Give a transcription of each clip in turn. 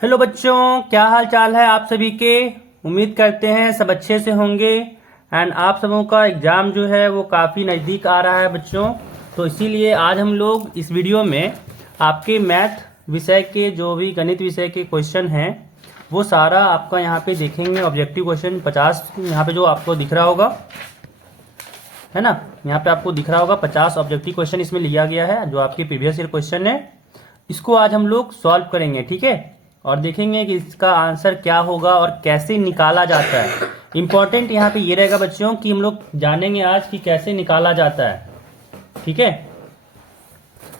Hello बच्चों, क्या हाल चाल है आप सभी के। उम्मीद करते हैं सब अच्छे से होंगे। एंड आप सबों का एग्ज़ाम जो है वो काफ़ी नज़दीक आ रहा है बच्चों। तो इसीलिए आज हम लोग इस वीडियो में आपके मैथ विषय के जो भी गणित विषय के क्वेश्चन हैं वो सारा आपका यहाँ पे देखेंगे। ऑब्जेक्टिव क्वेश्चन 50 यहाँ पे जो आपको दिख रहा होगा, है ना। यहाँ पे आपको दिख रहा होगा 50 ऑब्जेक्टिव क्वेश्चन इसमें लिया गया है जो आपके प्रीवियस ईयर क्वेश्चन है। इसको आज हम लोग सॉल्व करेंगे, ठीक है। और देखेंगे कि इसका आंसर क्या होगा और कैसे निकाला जाता है। इंपॉर्टेंट यहाँ पे ये रहेगा बच्चों कि हम लोग जानेंगे आज कि कैसे निकाला जाता है, ठीक है।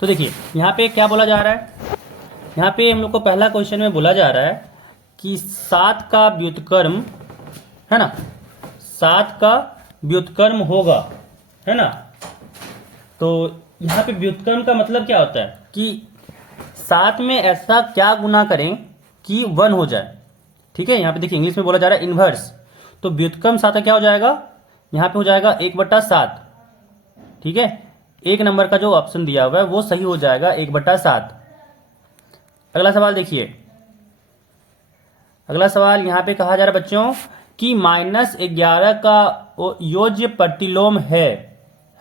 तो देखिए यहाँ पे क्या बोला जा रहा है। यहाँ पे हम लोग को पहला क्वेश्चन में बोला जा रहा है कि 7 का व्युत्क्रम, है ना, 7 का व्युत्क्रम होगा, है ना। तो यहाँ पे व्युत्क्रम का मतलब क्या होता है कि 7 में ऐसा क्या गुना करें कि 1 हो जाए, ठीक है। यहाँ पे देखिए इंग्लिश में बोला जा रहा है इनवर्स। तो व्युत्क्रम 7 का क्या हो जाएगा, यहाँ पे हो जाएगा 1/7, ठीक है। एक नंबर का जो ऑप्शन दिया हुआ है वो सही हो जाएगा 1/7। अगला सवाल देखिए। अगला सवाल यहाँ पे कहा जा रहा है बच्चों कि -11 का योज्य प्रतिलोम है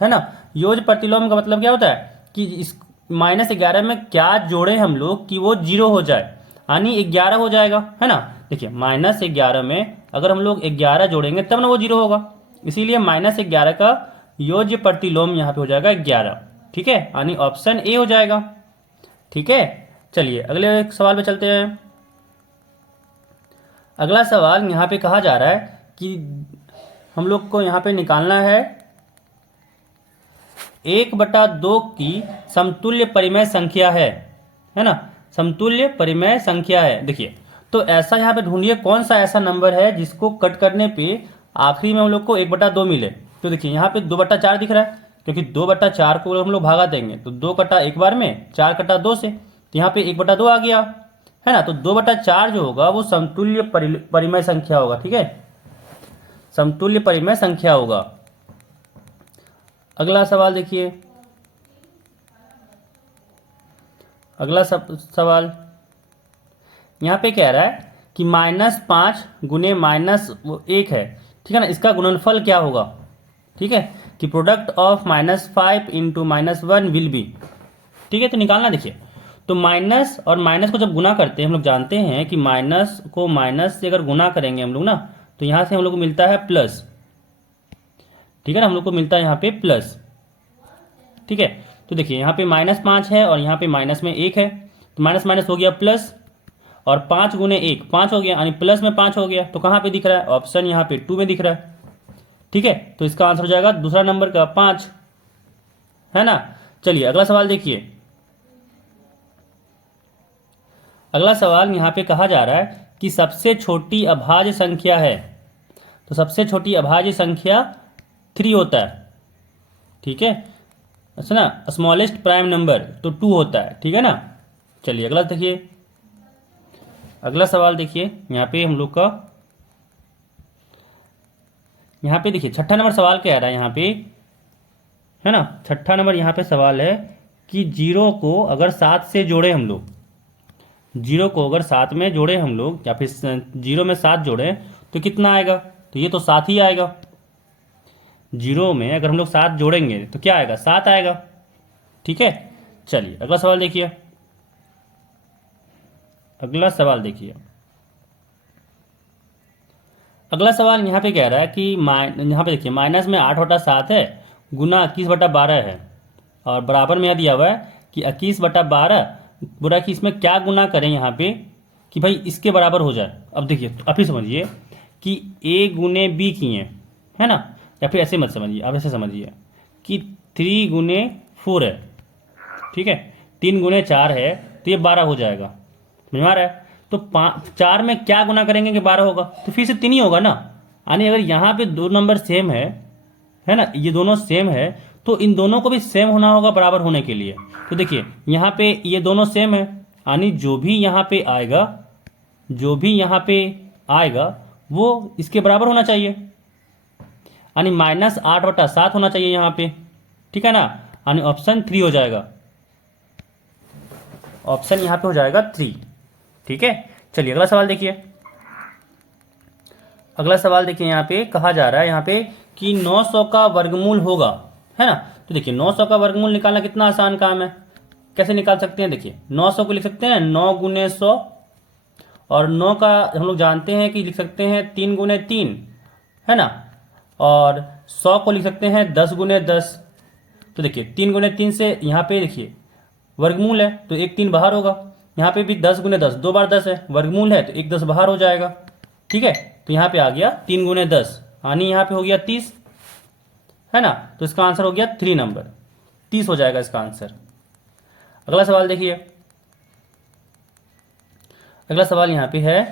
ना। योज्य प्रतिलोम का मतलब क्या होता है कि इस -11 में क्या जोड़े हम लोग कि वो 0 हो जाए, यानी 11 हो जाएगा, है ना। देखिए -11 में अगर हम लोग 11 जोड़ेंगे तब ना वो 0 होगा, इसीलिए -11 का योज्य प्रतिलोम यहाँ पे हो जाएगा 11, ठीक है, यानी ऑप्शन ए हो जाएगा, ठीक है। चलिए अगले सवाल पे चलते हैं। अगला सवाल यहाँ पे कहा जा रहा है कि हम लोग को यहाँ पे निकालना है 1/2 की समतुल्य परिमेय संख्या है ना। समतुल्य परिमेय संख्या है। देखिए तो ऐसा यहाँ पे ढूंढिए कौन सा ऐसा नंबर है जिसको कट करने पे आखिरी में हम लोग को 1/2 मिले। तो देखिए यहाँ पे 2/4 दिख रहा है, क्योंकि 2/4 को हम लोग भागा देंगे तो 2 कटा एक बार में, 4 कटा 2 से, तो यहाँ पे 1/2 आ गया, है ना। तो 2/4 जो होगा वो समतुल्य परिमेय संख्या होगा, ठीक है, समतुल्य परिमेय संख्या होगा। अगला सवाल देखिए। अगला सवाल यहाँ पे कह रहा है कि -5 गुने -1 है, ठीक है ना। इसका गुणनफल क्या होगा, ठीक है, कि product of -5 into -1 will be, ठीक है। तो निकालना देखिए, तो माइनस और माइनस को जब गुना करते हैं हम लोग जानते हैं कि माइनस को माइनस से अगर गुना करेंगे हम लोग ना तो यहाँ से हम लोग को मिलता है प्लस, ठीक है ना, हम लोग को मिलता है यहाँ पे प्लस, ठीक है। तो देखिए यहाँ पे -5 है और यहाँ पे माइनस में 1 है, तो माइनस माइनस हो गया प्लस, और 5 गुने 1 5 हो गया, यानी प्लस में 5 हो गया। तो कहाँ पे दिख रहा है, ऑप्शन यहाँ पे 2 में दिख रहा है, ठीक है। तो इसका आंसर हो जाएगा दूसरा नंबर का 5, है ना। चलिए अगला सवाल देखिए। अगला सवाल यहाँ पे कहा जा रहा है कि सबसे छोटी अभाज्य संख्या है, तो सबसे छोटी अभाज्य संख्या 3 होता है, ठीक है, अच्छा ना। स्मॉलेस्ट प्राइम नंबर तो 2 होता है, ठीक है ना। चलिए अगला देखिए। अगला सवाल देखिए यहाँ पे हम लोग का, यहाँ पे देखिए छठा नंबर सवाल क्या आ रहा है यहाँ पे, है ना। छठा नंबर यहाँ पे सवाल है कि 0 को अगर 7 से जोड़े हम लोग, 0 को अगर 7 में जोड़े हम लोग या फिर 0 में 7 जोड़े तो कितना आएगा, तो ये तो 7 ही आएगा। 0 में अगर हम लोग 7 जोड़ेंगे तो क्या आएगा, 7 आएगा, ठीक है। चलिए अगला सवाल देखिए। अगला सवाल देखिए। अगला सवाल यहाँ पे कह रहा है कि यहाँ पे देखिए माइनस में 8/7 है गुना 21/12 है, और बराबर में यह दिया हुआ है कि 21/12 बुरा कि इसमें क्या गुना करें यहाँ पे कि भाई इसके बराबर हो जाए। अब देखिए तो आप ही समझिए कि ए गुने बी किए, है ना, या फिर ऐसे मत समझिए, आप ऐसे समझिए कि 3 गुने 4 है, ठीक है, 3 गुने 4 है तो ये 12 हो जाएगा, समझ में आ रहा है। तो 4 में क्या गुना करेंगे कि 12 होगा, तो फिर से 3 ही होगा ना, यानी अगर यहाँ पे 2 नंबर सेम है ना, ये दोनों सेम है तो इन दोनों को भी सेम होना होगा बराबर होने के लिए। तो देखिए यहाँ पे ये दोनों सेम है, यानी जो भी यहाँ पे आएगा, जो भी यहाँ पे आएगा वो इसके बराबर होना चाहिए, यानी -8/7 होना चाहिए यहाँ पे, ठीक है ना, यानी ऑप्शन 3 हो जाएगा, ऑप्शन यहाँ पे हो जाएगा 3, ठीक है। चलिए अगला सवाल देखिए। अगला सवाल देखिए, यहाँ पे कहा जा रहा है यहाँ पे कि 900 का वर्गमूल होगा, है ना। तो देखिए 900 का वर्गमूल निकालना कितना आसान काम है। कैसे निकाल सकते हैं, देखिए 900 को लिख सकते हैं 9 गुने 100, और 9 का हम लोग जानते हैं कि लिख सकते हैं 3 गुने 3, है ना। और 100 को लिख सकते हैं 10 गुने 10। तो देखिए 3 गुने 3 से यहाँ पे देखिए वर्गमूल है तो एक 3 बाहर होगा। यहाँ पे भी 10 गुने 10, 2 बार 10 है, वर्गमूल है तो एक 10 बाहर हो जाएगा। ठीक है, तो यहाँ पे आ गया 3 गुने 10, यानी यहाँ पे हो गया 30, है ना। तो इसका आंसर हो गया 3 नंबर, 30 हो जाएगा इसका आंसर। अगला सवाल देखिए। अगला सवाल यहाँ पे है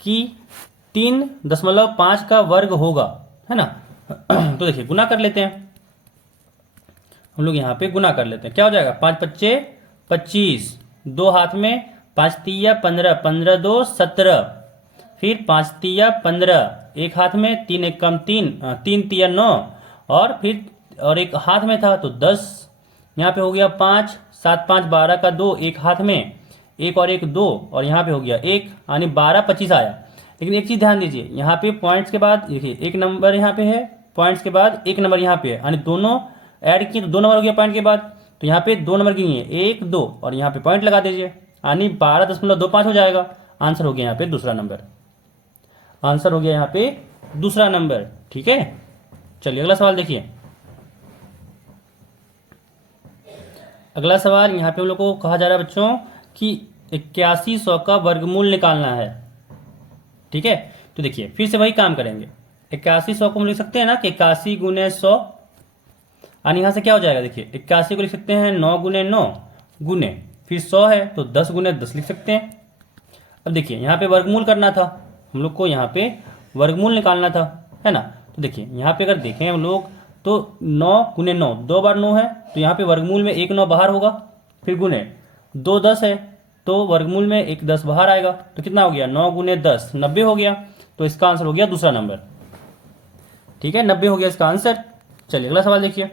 कि 3.5 का वर्ग होगा, है ना। तो देखिए गुना कर लेते हैं हम लोग, यहाँ पे गुना कर लेते हैं। क्या हो जाएगा, 5 पच्चे 25, 2 हाथ में, 5 तिया 15, 15 2 17, फिर 5 तिया 15, एक हाथ में, 3 एक कम 3, 3 तिया 9, और फिर और एक हाथ में था तो 10, यहाँ पे हो गया 5, 7 5 12 का 2, एक हाथ में, एक और एक 2, और यहाँ पे हो गया 1, यानी 12 25 आया। लेकिन एक चीज ध्यान दीजिए, यहाँ पे पॉइंट्स के बाद देखिए एक नंबर यहाँ पे है, पॉइंट्स के बाद एक नंबर यहाँ पे है, यानी दोनों ऐड किए तो 2 नंबर हो गया पॉइंट के बाद। तो यहाँ पे 2 नंबर गिनिए, 1 2, और यहाँ पे पॉइंट लगा दीजिए, यानी 12.25 हो जाएगा। आंसर हो गया यहाँ पे दूसरा नंबर, आंसर हो गया यहाँ पे दूसरा नंबर। ठीक है, चलिए अगला सवाल देखिए। अगला सवाल यहाँ पे हम लोग को कहा जा रहा है बच्चों कि 8100 का वर्गमूल निकालना है। ठीक है, तो देखिए फिर से वही काम करेंगे। 8100 को हम लिख सकते हैं ना कि 81 गुने 100, यानी यहाँ से क्या हो जाएगा, देखिए 81 को लिख सकते हैं 9 गुने 9 गुने, फिर 100 है तो 10 गुने 10 लिख सकते हैं। अब देखिए यहाँ पे वर्गमूल करना था हम लोग को, यहाँ पे वर्गमूल निकालना था, है ना। तो देखिए यहाँ पे अगर देखें हम लोग तो 9 गुने 9, 2 बार 9 है तो यहाँ पे वर्गमूल में एक 9 बाहर होगा, फिर गुने 2 10 है तो वर्गमूल में एक 10 बाहर आएगा, तो कितना हो गया 9 गुने 10 90 हो गया। तो इसका आंसर हो गया दूसरा नंबर। ठीक है, 90 हो गया इसका आंसर। चलिए अगला सवाल देखिए।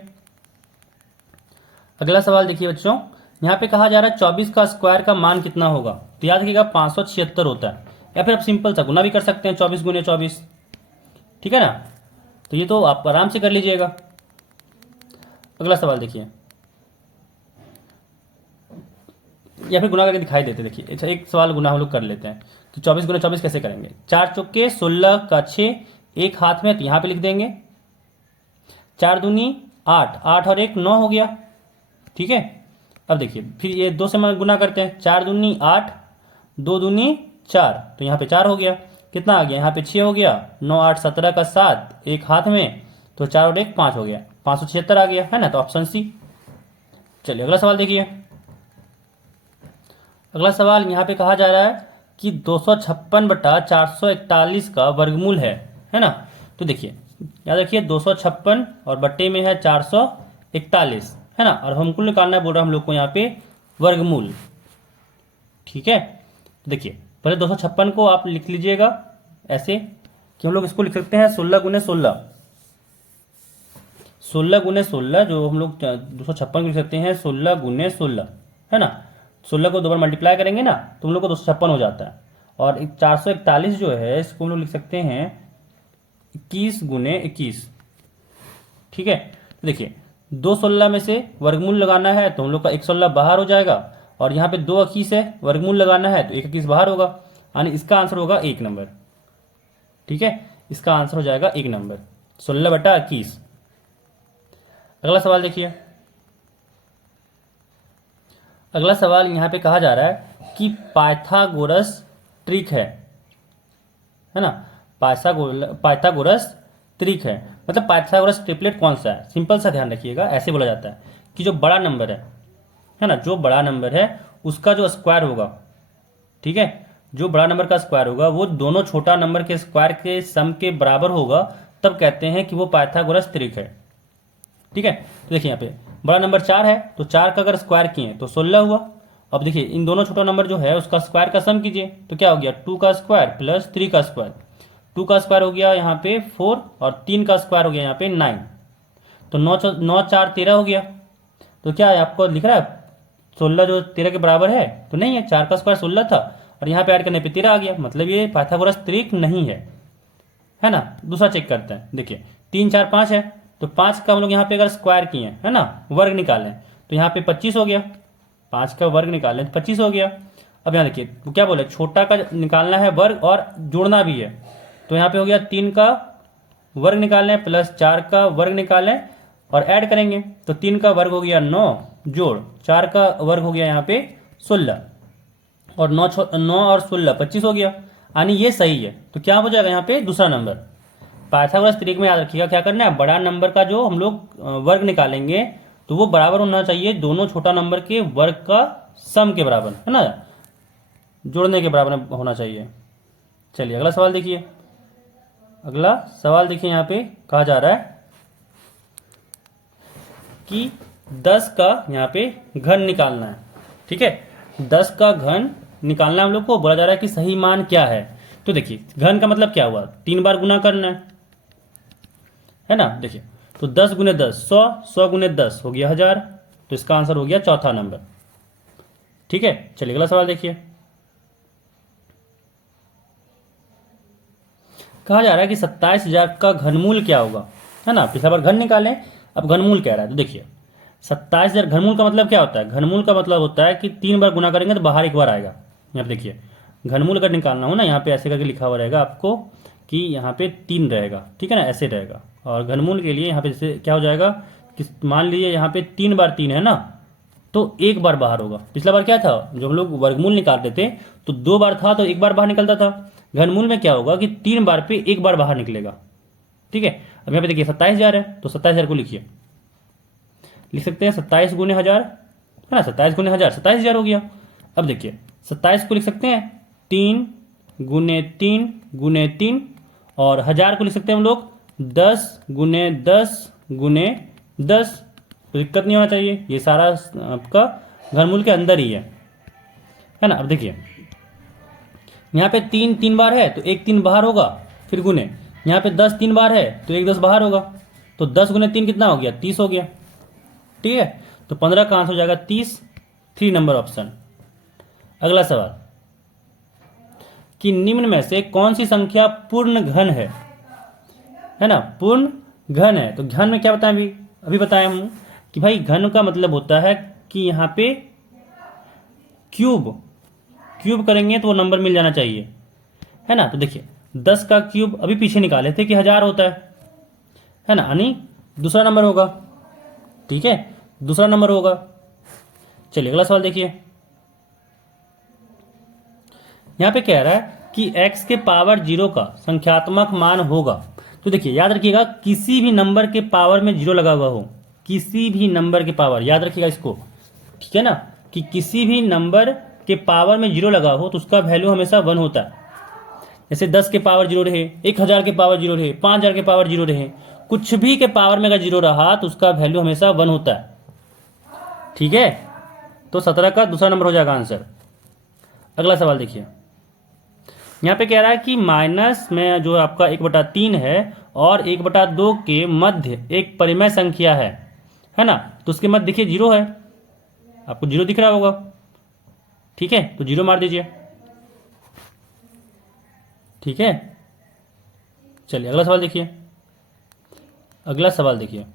अगला सवाल देखिए बच्चों, यहाँ पे कहा जा रहा है 24 का स्क्वायर का मान कितना होगा। तो याद रखिएगा 576 होता है, या फिर आप सिंपल सा गुना भी कर सकते हैं 24 गुने 24। ठीक है ना, तो ये तो आप आराम से कर लीजिएगा। अगला सवाल देखिए, या फिर गुना करके दिखाई देते। देखिए अच्छा, एक सवाल गुना हम लोग कर लेते हैं कि 24 गुना 24 कैसे करेंगे। 4 चौके 16 का 6, एक हाथ में, तो यहाँ पे लिख देंगे 4 दूनी 8, 8 और 1 9 हो गया। ठीक है, अब देखिए फिर ये 2 से गुना करते हैं, 4 दूनी 8, 2 दूनी 4, तो यहाँ पे 4 हो गया। कितना आ गया, यहाँ पे 6 हो गया, 9 8 17 का 7, एक हाथ में, तो 4 और 1 5 हो गया, 576 आ गया, है ना। तो ऑप्शन सी। चलिए अगला सवाल देखिए। अगला सवाल यहाँ पे कहा जा रहा है कि 256 बटा 441 का वर्गमूल है ना। तो देखिए याद रखिए 256 और बट्टे में है 441, है ना, और हमको निकालना बोल रहा है हम लोग को यहाँ पे वर्गमूल। ठीक है, तो देखिए पहले 256 को आप लिख लीजिएगा ऐसे कि हम लोग इसको लिख सकते हैं 16 गुने 16, 16 गुने 16, जो हम लोग 256 को लिख सकते हैं 16 गुने 16, है ना। 16 को 2 बार मल्टीप्लाई करेंगे ना तो हम लोग को 256 हो जाता है, और 441 जो है इसको हम लोग लिख सकते हैं 21 गुने 21। ठीक है, तो देखिए 2 16 में से वर्गमूल लगाना है तो हम लोग का 1 16 बाहर हो जाएगा, और यहाँ पे 2 21 है, वर्गमूल लगाना है तो 1 21 बाहर होगा, यानी इसका आंसर होगा 1 नंबर। ठीक है, इसका आंसर हो जाएगा 1 नंबर, 16 बटा 21। अगला सवाल देखिए। अगला सवाल यहाँ पे कहा जा रहा है कि पाइथागोरस ट्रिक है ना। पाइथागोरस ट्रिक है, मतलब पाइथागोरस ट्रिपलेट कौन सा है। सिंपल सा ध्यान रखिएगा, ऐसे बोला जाता है कि जो बड़ा नंबर है ना, जो बड़ा नंबर है उसका जो स्क्वायर होगा, ठीक है, जो बड़ा नंबर का स्क्वायर होगा वो दोनों छोटा नंबर के स्क्वायर के सम के बराबर होगा, तब कहते हैं कि वो पाइथागोरस ट्रिक है। ठीक है, तो देखिए यहाँ पे बड़ा नंबर 4 है तो 4 का अगर स्क्वायर किए तो 16 हुआ। अब देखिए इन दोनों छोटा नंबर जो है उसका स्क्वायर का सम कीजिए तो क्या हो गया, 2 का स्क्वायर प्लस 3 का स्क्वायर। 2 का स्क्वायर हो गया यहाँ पे 4, और 3 का स्क्वायर हो गया यहाँ पे 9, तो 9 4 13 हो गया। तो क्या है आपको लिख रहा है 16 जो 13 के बराबर है तो नहीं है, 4 का स्क्वायर 16 था और यहाँ पे ऐड करने पे 13 आ गया, मतलब ये पाइथागोरस त्रिक नहीं है ना। दूसरा चेक करते हैं, देखिए 3 4 5 है, तो 5 का हम लोग यहाँ पे अगर स्क्वायर किए है ना, वर्ग निकालें तो यहाँ पे 25 हो गया, 5 का वर्ग निकालें तो 25 हो गया। अब यहाँ देखिए तो क्या बोले, छोटा का निकालना है वर्ग और जोड़ना भी है, तो यहाँ पे हो गया 3 का वर्ग निकालें प्लस 4 का वर्ग निकालें और ऐड करेंगे, तो 3 का वर्ग हो गया 9 जोड़ 4 का वर्ग हो गया यहाँ पे 16 और 9 और 16 25 हो गया, यानी ये सही है। तो क्या हो जाएगा यहाँ पे दूसरा नंबर। पाइथागोरस त्रिक में याद रखिएगा क्या करना है, बड़ा नंबर का जो हम लोग वर्ग निकालेंगे तो वो बराबर होना चाहिए दोनों छोटा नंबर के वर्ग का सम के बराबर, है ना, जोड़ने के बराबर होना चाहिए। चलिए अगला सवाल देखिए, अगला सवाल देखिए, यहाँ पे कहा जा रहा है कि 10 का यहाँ पे घन निकालना है। ठीक है, 10 का घन निकालना हम लोग को, बोला जा रहा है कि सही मान क्या है। तो देखिए घन का मतलब क्या हुआ, 3 बार गुना करना है ना। देखिए तो 10 गुने 10 100, 100 गुने 10 हो गया 1000, तो इसका आंसर हो गया चौथा नंबर। ठीक है, चलिए अगला सवाल देखिए, कहा जा रहा है कि 27,000 का घनमूल क्या होगा, है ना। पिछला बार घन निकालें, अब घनमूल कह रहा है। तो देखिए 27,000 घनमूल का मतलब क्या होता है, घनमूल का मतलब होता है कि 3 बार गुना करेंगे तो बाहर एक बार आएगा। यहाँ पे देखिए घनमूल अगर निकालना हो ना, यहाँ पे ऐसे करके लिखा हुआ रहेगा आपको कि यहाँ पे 3 रहेगा, ठीक है ना, ऐसे रहेगा। और घनमूल के लिए यहाँ पे जैसे क्या हो जाएगा कि मान लीजिए यहाँ पे 3 बार 3 है ना, तो एक बार बाहर होगा। पिछला बार क्या था, जब हम लोग वर्गमूल निकालते थे तो 2 बार था तो एक बार बाहर निकलता था। घनमूल में क्या होगा कि 3 बार पे एक बार बाहर निकलेगा। ठीक है, अब यहाँ पे देखिए 27,000 है, तो 27,000 को लिखिए, लिख सकते हैं 27 गुने 1000, है ना, 27 गुने 1000 27,000 हो गया। अब देखिए 27 को लिख सकते हैं 3 गुने 3 गुने 3, और 1000 को लिख सकते हैं हम लोग 10 गुने 10 गुने 10। तो दिक्कत नहीं होना चाहिए, ये सारा आपका घनमूल के अंदर ही है ना। अब देखिए यहाँ पे 3 3 बार है तो एक 3 बाहर होगा, फिर गुने, यहाँ पे 10 3 बार है तो एक 10 बाहर होगा, तो 10 गुने 3 कितना हो गया, 30 हो गया। ठीक है, तो 15 का आंसर हो जाएगा 30, 3 नंबर ऑप्शन। अगला सवाल कि निम्न में से कौन सी संख्या पूर्ण घन है ना, पूर्ण घन है। तो घन में क्या बताएं, अभी बताएं हम कि भाई घन का मतलब होता है कि यहाँ पे क्यूब करेंगे तो वो नंबर मिल जाना चाहिए, है ना। तो देखिए 10 का क्यूब अभी पीछे निकाले थे कि 1000 होता है ना, यानी दूसरा नंबर होगा। ठीक है, दूसरा नंबर होगा। चलिए अगला सवाल देखिए, यहां पे कह रहा है कि x के पावर 0 का संख्यात्मक मान होगा। तो देखिए याद रखिएगा, किसी भी नंबर के पावर में 0 लगा हुआ हो, किसी भी नंबर के पावर, याद रखिएगा इसको, ठीक है ना, कि किसी भी नंबर के पावर में 0 लगा हो तो उसका वैल्यू हमेशा 1 होता है। जैसे 10 के पावर 0 रहे, 1000 के पावर 0 रहे, 5000 के पावर 0 रहे, कुछ भी के पावर में अगर 0 रहा तो उसका वैल्यू हमेशा 1 होता है। ठीक है, तो 17 का दूसरा नंबर हो जाएगा आंसर। अगला सवाल देखिए, यहाँ पे कह रहा है कि माइनस में जो आपका 1/3 है और 1/2 के मध्य एक परिमेय संख्या है ना, तो उसके मध्य देखिए 0 है, आपको 0 दिख रहा होगा। ठीक है, तो 0 मार दीजिए। ठीक है, चलिए अगला सवाल देखिए, अगला सवाल देखिए,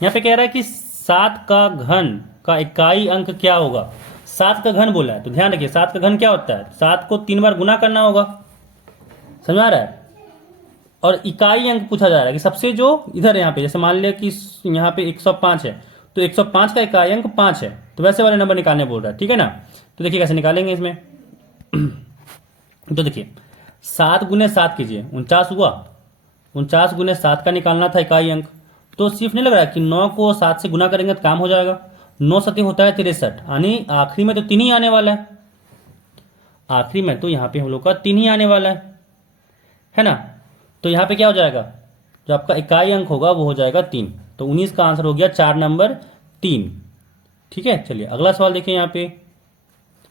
यहाँ पे कह रहा है कि 7 का घन का इकाई अंक क्या होगा। 7 का घन बोला है तो ध्यान रखिए 7 का घन क्या होता है, 7 को 3 बार गुना करना होगा, समझ आ रहा है। और इकाई अंक पूछा जा रहा है कि सबसे जो इधर यहाँ पे, जैसे मान लिया कि यहाँ पे 105 है तो 105 का इकाई अंक 5 है, तो वैसे वाले नंबर निकालने बोल रहा है। ठीक है ना, तो देखिए कैसे निकालेंगे इसमें। तो देखिए 7 गुने 7 कीजिए, 49 हुआ, 49 गुने 7 का निकालना था इकाई अंक, तो सिर्फ नहीं लग रहा है कि 9 को 7 से गुना करेंगे तो काम हो जाएगा। 9 सत्य होता है 63, यानी आखिरी में तो 3 ही आने वाला है, आखिरी में तो यहाँ पे हम लोग का 3 ही आने वाला है ना। तो यहाँ पे क्या हो जाएगा, जो आपका इकाई अंक होगा वो हो जाएगा 3, तो 19 का आंसर हो गया 4 नंबर 3। ठीक है, चलिए अगला सवाल देखिए, यहाँ पे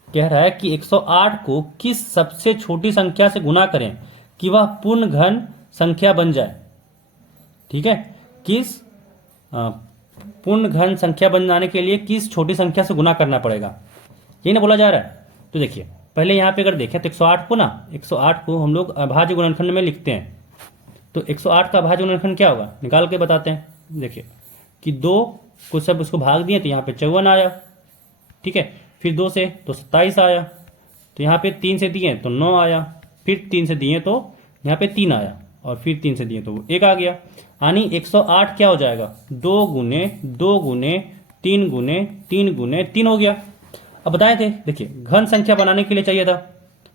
कह रहा है कि 108 को किस सबसे छोटी संख्या से गुना करें कि वह पूर्ण घन संख्या बन जाए। ठीक है, किस पूर्ण घन संख्या बन जाने के लिए किस छोटी संख्या से गुना करना पड़ेगा, यही ना बोला जा रहा है। तो देखिए पहले यहाँ पे अगर देखें तो 108 को ना 108 को हम लोग अभाज्य गुणनखंड में लिखते हैं। तो 108 का अभाज्य गुणनखंड क्या होगा निकाल के बताते हैं। देखिए कि 2 को सब उसको भाग दिए तो यहाँ पे 54 आया, ठीक है। फिर 2 से तो 27 आया, तो यहाँ पे 3 से दिए तो 9 आया, फिर 3 से दिए तो यहाँ पे 3 आया, और फिर 3 से दिए तो 1 आ गया। यानी 108 क्या हो जाएगा 2 गुने 2 गुने 3 गुने 3 गुने 3 हो गया। अब बताए थे देखिए घन संख्या बनाने के लिए चाहिए था,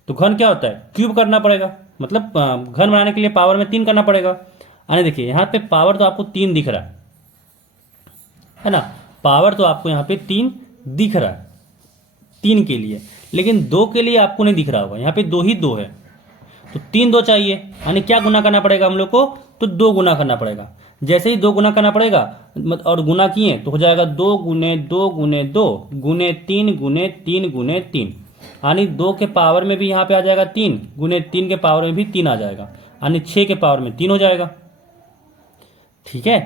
तो घन क्या होता है क्यूब करना पड़ेगा, मतलब घन बनाने के लिए पावर में 3 करना पड़ेगा। यानी देखिए यहाँ पे पावर तो आपको 3 दिख रहा है ना, पावर तो आपको यहाँ पे 3 दिख रहा है 3 के लिए, लेकिन 2 के लिए आपको नहीं दिख रहा होगा, यहाँ पे 2 ही 2 है, तो 3 2 चाहिए। यानी क्या गुना करना पड़ेगा हम लोग को, तो 2 गुना करना पड़ेगा। जैसे ही 2 गुना करना पड़ेगा और गुना किए तो हो जाएगा 2 गुने 2 गुने 2 गुने 3 गुने 3 गुने 3। यानी 2 के पावर में भी यहाँ पे आ जाएगा 3 गुने 3 के पावर में भी 3 आ जाएगा, यानी 6 के पावर में 3 हो जाएगा, ठीक है।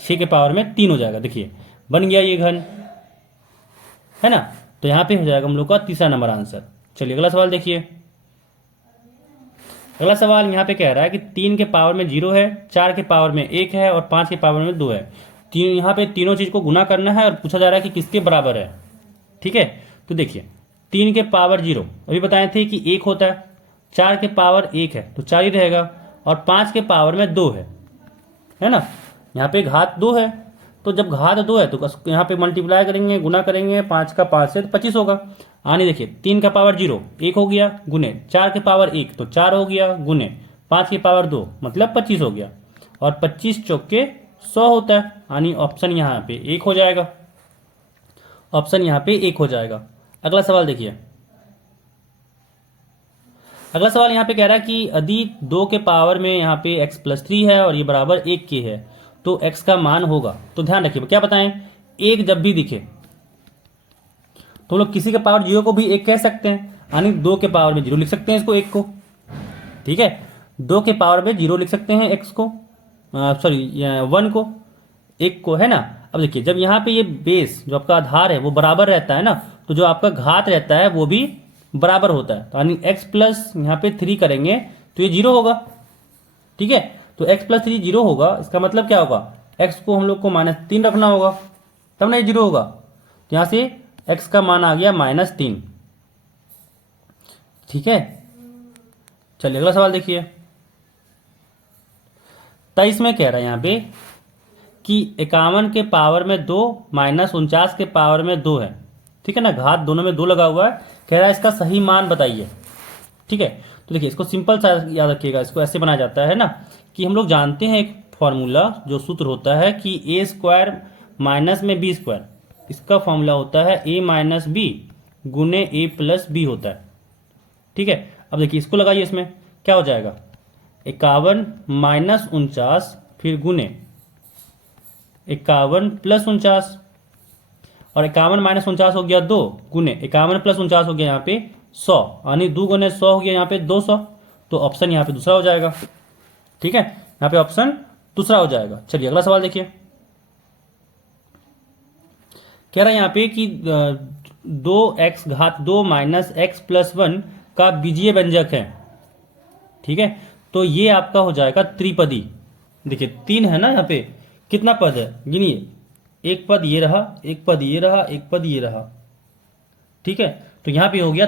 6 के पावर में 3 हो जाएगा। देखिए बन गया ये घन, है ना। तो यहाँ पे हो जाएगा हम लोग का तीसरा नंबर आंसर। चलिए अगला सवाल देखिए। अगला सवाल यहाँ पे कह रहा है कि 3 के पावर में 0 है, 4 के पावर में 1 है और 5 के पावर में 2 है। तीन यहाँ पे तीनों चीज को गुना करना है और पूछा जा रहा है कि किसके बराबर है, ठीक है। तो देखिए 3 के पावर 0 अभी बताए थे कि 1 होता है, 4 के पावर 1 है तो 4 ही रहेगा, और 5 के पावर में 2 है ना। यहाँ पे घात 2 है, तो जब घात 2 है तो यहाँ पे मल्टीप्लाई करेंगे गुना करेंगे, 5 का 5 से तो 25 होगा। आने देखिए 3 का पावर 0 1 हो गया, गुने 4 के पावर 1 तो 4 हो गया, गुने 5 के पावर 2 मतलब 25 हो गया, और 25 चौके 100 होता है। यानी ऑप्शन यहाँ पे 1 हो जाएगा, ऑप्शन यहाँ पे 1 हो जाएगा। अगला सवाल देखिए। अगला सवाल यहाँ पे कह रहा है कि यदि 2 के पावर में यहाँ पे x प्लस 3 है और ये बराबर 1 के है तो x का मान होगा। तो ध्यान रखिए क्या बताएं, 1 जब भी दिखे तो लोग किसी के पावर 0 को भी 1 कह सकते हैं, यानी 2 के पावर में 0 लिख सकते हैं इसको 1 को, ठीक है। 2 के पावर में 0 लिख सकते हैं x को, सॉरी 1 को, 1 को, है ना। अब देखिए जब यहाँ पे ये बेस जो आपका आधार है वो बराबर रहता है ना, तो जो आपका घात रहता है वो भी बराबर होता है। तो यानी x प्लस यहाँ पे 3 करेंगे तो ये 0 होगा, ठीक है। तो x प्लस 3 0 होगा, इसका मतलब क्या होगा x को हम लोग को -3 रखना होगा तब ना ये 0 होगा। तो यहाँ से x का मान आ गया -3, ठीक है। चलिए अगला सवाल देखिए। 23 में कह रहा है यहाँ पे कि 51 के पावर में 2 माइनस 49 के पावर में 2 है, ठीक है ना। घात दोनों में 2 लगा हुआ है, कह रहा है इसका सही मान बताइए, ठीक है। तो देखिए इसको सिंपल सा याद रखिएगा, इसको ऐसे बनाया जाता है ना कि हम लोग जानते हैं एक फॉर्मूला जो सूत्र होता है कि a² माइनस में b², इसका फॉर्मूला होता है a माइनस बी गुने a प्लस बी होता है, ठीक है। अब देखिए इसको लगाइए, इसमें क्या हो जाएगा 51 माइनस 49 फिर गुने 51 प्लस 49, और 51 माइनस 49 हो गया 2 गुने 51 प्लस 49 हो गया यहाँ पे 100, यानी 2 गुने 100 हो गया यहाँ पे 200। तो ऑप्शन यहाँ पे दूसरा हो जाएगा, ठीक है। यहाँ पे ऑप्शन दूसरा हो जाएगा। चलिए अगला सवाल देखिए। कह रहा है यहाँ पे कि 2x घात 2 माइनस x प्लस 1 का बीजीय व्यंजक है, ठीक है। तो ये आपका हो जाएगा त्रिपदी। देखिए 3 है ना, यहाँ पे कितना पद है गिनिए, एक पद ये रहा, एक पद ये रहा, एक पद ये रहा, ठीक है। तो यहाँ पे हो गया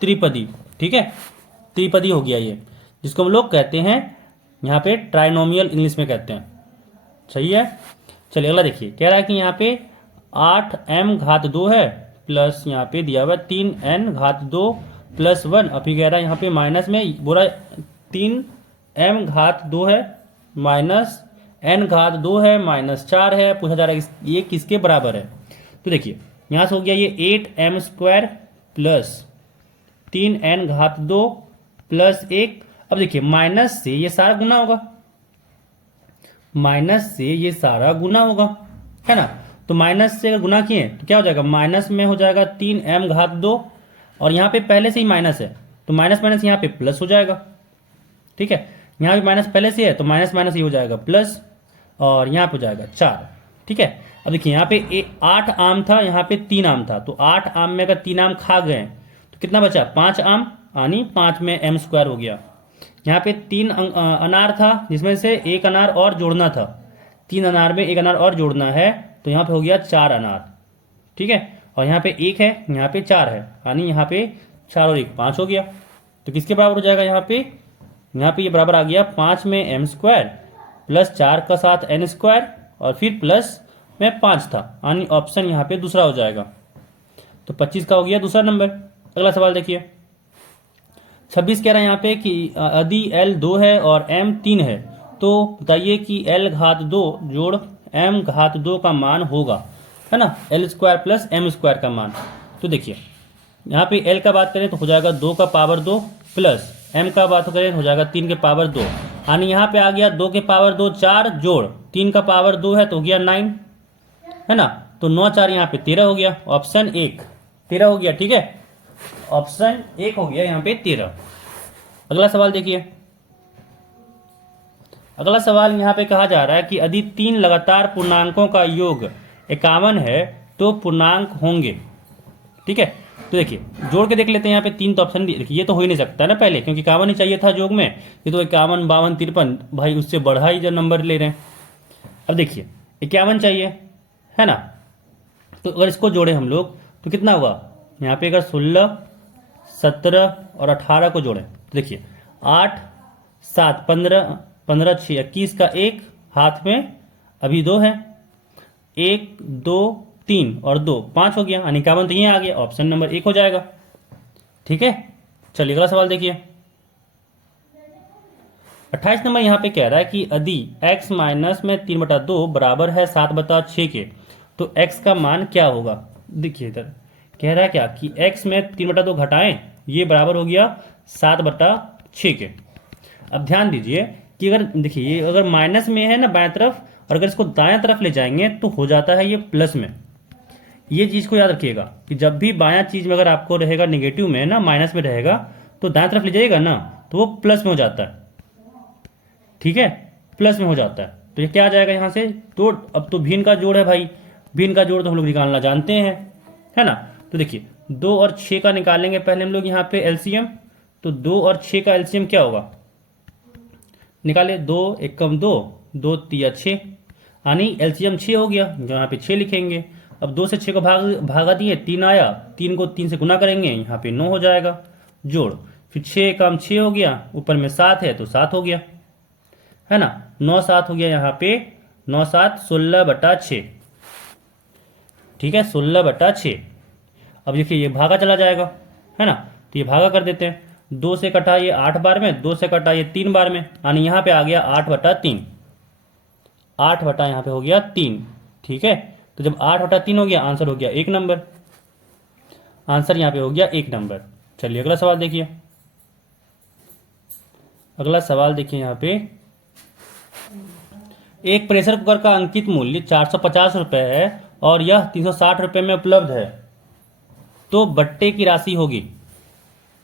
त्रिपदी, ठीक है, त्रिपदी हो गया ये, जिसको हम लोग कहते हैं यहाँ पे ट्राइनोमियल इंग्लिश में कहते हैं, सही है। चलिए अगला देखिए। कह रहा है कि यहाँ पे 8m घात 2 है प्लस यहाँ पे दिया हुआ 3n घात 2 प्लस 1, अभी कह रहा है यहाँ पे माइनस में बोला 3m घात 2 है माइनस n घात 2 है माइनस 4 है, पूछा जा रहा है ये किसके बराबर है। तो देखिए यहाँ से हो गया ये 8m² प्लस 3n घात 2 प्लस 1। अब देखिए माइनस से ये सारा गुना होगा, माइनस से ये सारा गुना होगा, है ना। तो माइनस से अगर गुना किए तो क्या हो जाएगा, माइनस में हो जाएगा 3m घात 2, और यहाँ पे पहले से ही माइनस है तो माइनस माइनस यहाँ पे प्लस हो जाएगा, ठीक है। यहाँ पे माइनस पहले से है तो माइनस माइनस ही हो जाएगा प्लस, और यहाँ पे हो जाएगा 4। ठीक है, अब देखिए यहाँ पे 8 आम था, यहाँ पे 3 आम था, तो 8 आम में अगर 3 आम खा गए तो कितना बचा, 5 आम, यानी 5 में m स्क्वायर हो गया। यहाँ पे 3 अनार था, जिसमें से एक अनार और जोड़ना था, 3 अनार में एक अनार और जोड़ना है, तो यहाँ पे हो गया 4 अनार। ठीक है, और यहाँ पे 1 है, यहाँ पे 4 है, यानी यहाँ पे 4 और 1 5 हो गया। तो किसके बराबर हो जाएगा यहाँ पे ये बराबर आ गया 5 में m स्क्वायर प्लस 4 का साथ n स्क्वायर और फिर प्लस में 5 था, यानी ऑप्शन यहाँ पे दूसरा हो जाएगा। तो 25 का हो गया दूसरा नंबर। अगला सवाल देखिए, 26 कह रहा है यहाँ पे कि यदि l 2 है और m 3 है तो बताइए कि l घात 2 जोड़ m घात 2 का मान होगा, है ना, l square plus m square का मान। तो देखिए यहाँ पे l का बात करें तो हो जाएगा 2 का पावर 2 प्लस m का बात करें तो हो जाएगा 3 के पावर 2, यानी यहाँ पे आ गया 2 के पावर 2 4 जोड़ 3 का पावर 2 है तो हो गया 9, है ना। तो 9 4 यहाँ पे 13 हो गया, ऑप्शन 1 13 हो गया। ठीक है, ऑप्शन 1 हो गया यहाँ पे 13। अगला सवाल देखिए, अगला सवाल यहाँ पे कहा जा रहा है कि यदि 3 लगातार पूर्णांकों का योग 51 है तो पूर्णांक होंगे। ठीक है, तो देखिए जोड़ के देख लेते हैं। यहाँ पे 3 तो ऑप्शन देखिए, ये तो हो ही नहीं सकता ना पहले, क्योंकि 51 ही चाहिए था जोग में, ये तो 51 52 53 भाई उससे बढ़ा ही जो नंबर ले रहे हैं। अब देखिए 51 चाहिए, है ना, तो अगर इसको जोड़े हम लोग तो कितना होगा, यहाँ पे अगर 16 17 और 18 को जोड़ें तो देखिए 8 7 15 15 6 21 का 1 हाथ में अभी 2 है, 1 2 3 और 2 5 हो गया, यानी 51 तो यहीं आ गया, ऑप्शन नंबर 1 हो जाएगा। ठीक है, चलिए अगला सवाल देखिए, 28 नंबर यहाँ पे कह रहा है कि यदि x माइनस में 3/2 बराबर है 7/6 के तो x का मान क्या होगा। देखिए इधर कह रहा है क्या कि x में 3/2 घटाएं, ये बराबर हो गया 7/6 के। अब ध्यान दीजिए कि अगर देखिए ये अगर माइनस में है ना बाएं तरफ, और अगर इसको दाएं तरफ ले जाएंगे तो हो जाता है ये प्लस में। ये चीज़ को याद रखिएगा कि जब भी बायां चीज़ में अगर आपको रहेगा नेगेटिव में ना, माइनस में रहेगा, तो दाएं तरफ ले जाइएगा ना तो वो प्लस में हो जाता है। ठीक है, प्लस में हो जाता है, तो ये क्या आ जाएगा यहाँ से, तो अब तो भिन्न का जोड़ है भाई, भिन्न का जोड़ तो हम लोग निकालना जानते हैं, है ना। तो देखिए 2 और 6 का निकालेंगे पहले हम लोग यहाँ पे एलसीएम, तो 2 और 6 का एलसीएम क्या होगा, निकाले 2 एकम 2 2 3 6, यानी एलसीएम 6 हो गया, जो यहाँ पे 6 लिखेंगे। अब 2 से 6 को भागा दिए, 3 आया, 3 को 3 से गुना करेंगे, यहाँ पे 9 हो जाएगा, जोड़ फिर 6 एकम 6 हो गया, ऊपर में 7 है तो 7 हो गया, है ना, 9 7 हो गया, यहाँ पे 9 7 16/6। ठीक है, 16/6। अब देखिए ये भागा चला जाएगा, है ना, तो ये भागा कर देते हैं, 2 से कटा ये 8 बार में, 2 से कटा ये 3 बार में, यानी यहाँ पे आ गया 8/3, 8 बटा यहाँ पे हो गया 3। ठीक है, तो जब 8/3 हो गया, आंसर हो गया 1 नंबर, आंसर यहाँ पे हो गया 1 नंबर। चलिए अगला सवाल देखिए, अगला सवाल देखिए, यहाँ पे एक प्रेशर कुकर का अंकित मूल्य 450 रुपये है और यह 360 रुपये में उपलब्ध है, तो बट्टे की राशि होगी।